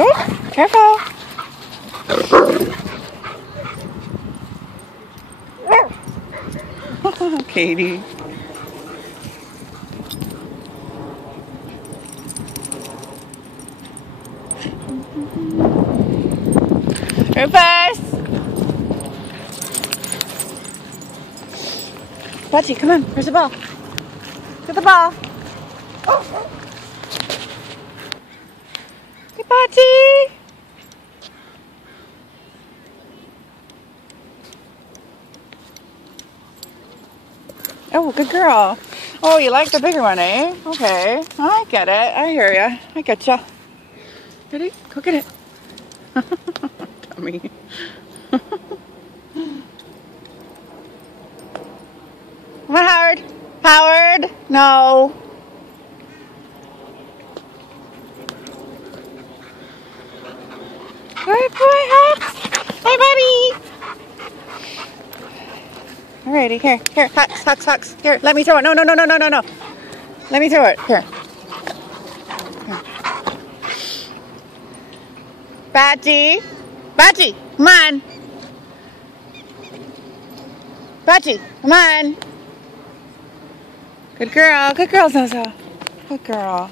Oh, careful. Katie. Rufus! Butchie, come on. Where's the ball? Get the ball. Hey, Butchie! Oh, good girl. Oh, you like the bigger one, eh? Okay. I get it. I hear ya. I get ya. Ready? Go get it. Dummy. Come on, Howard. Howard. No. Good boy, Hux. Hey, buddy. Alrighty, here. Hux. Here, let me throw it. No. Let me throw it. Here. Batchy, come on. Batchy, come on. Good girl, Zozo. Good girl.